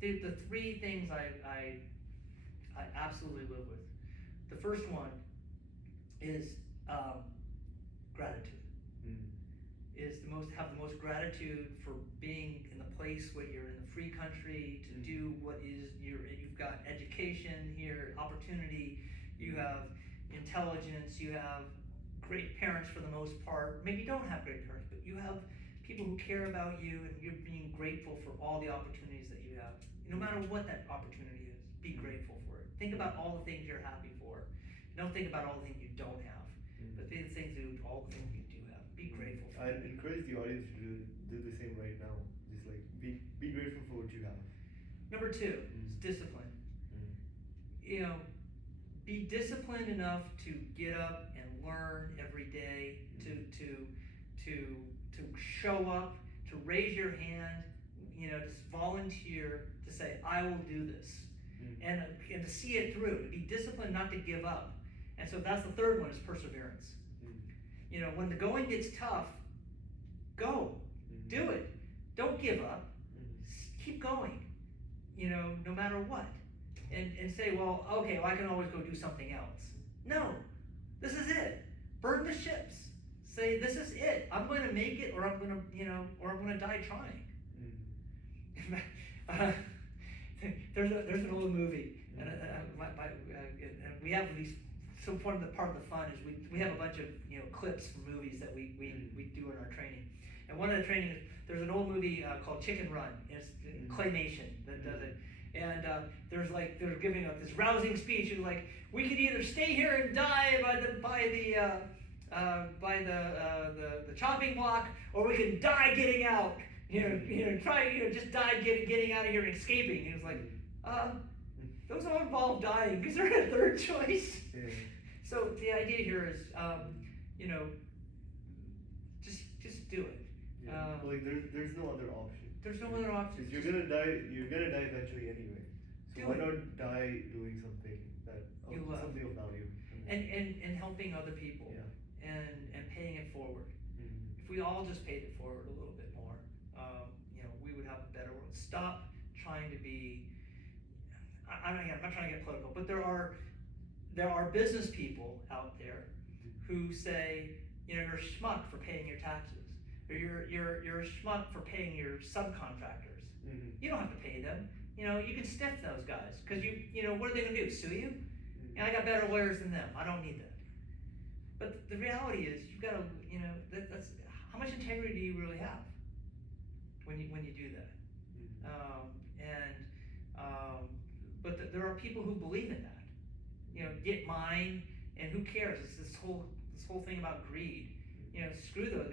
the 3 things I absolutely live with. The first one is gratitude. Is have the most gratitude for being in the place where you're in the free country to do what is you've got education here, opportunity, you have intelligence, you have great parents for the most part. Maybe you don't have great parents, but you have people who care about you, and you're being grateful for all the opportunities that you have. No matter what that opportunity is, be grateful for it. Think about all the things you're happy for. Don't think about all the things you don't have, but think all the things you do have. Be grateful for I'd it. encourage the audience to do the same right now. Just like be grateful for what you have. Number two is discipline. You know, be disciplined enough to get up and learn every day, to show up, to raise your hand, you know, to volunteer, to say, I will do this. And to see it through, to be disciplined, not to give up. And so that's the third one, is perseverance. You know, when the going gets tough, go, do it. Don't give up. Keep going, you know, no matter what. And say, well, okay, well, I can always go do something else. No, this is it. Burn the ships. Say, this is it. I'm going to make it, or I'm going to, you know, or I'm going to die trying. There's an old movie, and we have these. So part of the fun is we have a bunch of, you know, clips from movies that we do in our training. And one of the trainings, there's an old movie called Chicken Run. It's claymation that does it. And they're giving up this rousing speech. It's like, we could either stay here and die by the chopping block, or we can die getting out. Just die getting out of here and escaping. And it was like, those all involve dying. Is there a third choice? Yeah. So the idea here is, you know, just do it. Yeah. Like there's no other option. There's no other option. Because you're gonna die eventually anyway. So why not die doing something you love, something of value? And helping other people. Yeah. And paying it forward. If we all just paid it forward a little bit more, you know, we would have a better world. Stop trying to be. I'm not trying to get political, but there are business people out there who say, you know, you're a schmuck for paying your taxes, or you're a schmuck for paying your subcontractors. You don't have to pay them. You know, you can stiff those guys, because you know, what are they gonna do? Sue you? And I got better lawyers than them. I don't need that. But the reality is, you've got to, you know, that's how much integrity do you really have when you do that? But there are people who believe in that. You know, get mine, and who cares? It's this whole thing about greed. You know, screw those.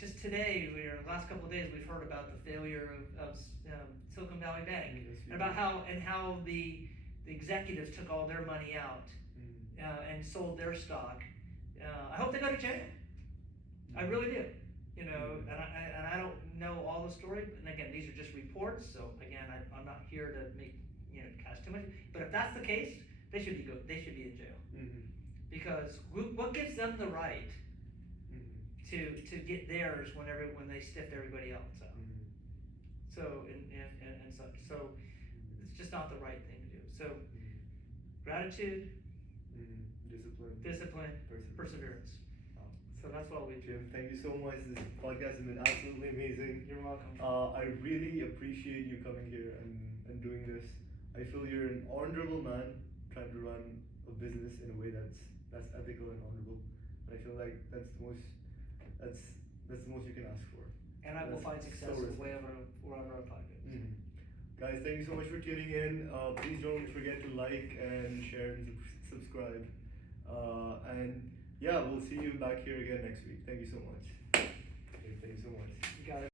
Just today, the last couple of days, we've heard about the failure of Silicon Valley Bank, and about how the executives took all their money out and sold their stock. I hope they go to jail. I really do. You know, and I don't know all the story. And again, these are just reports. So again, I'm not here to make, you know, cast too much. But if that's the case, they should be good. They should be in jail. Because what gives them the right to get theirs when they stiffed everybody else out? So and such. So it's just not the right thing to do. So gratitude, discipline, perseverance. So that's what we do. Jim, thank you so much. This podcast has been absolutely amazing. You're welcome. I really appreciate you coming here and doing this. I feel you're an honorable man trying to run a business in a way that's ethical and honorable. And I feel like that's the most you can ask for. And I will find success wherever I find it. Guys, thank you so much for tuning in. Please don't forget to like and share and subscribe. And yeah, we'll see you back here again next week. Thank you so much. Thank you so much. You got it.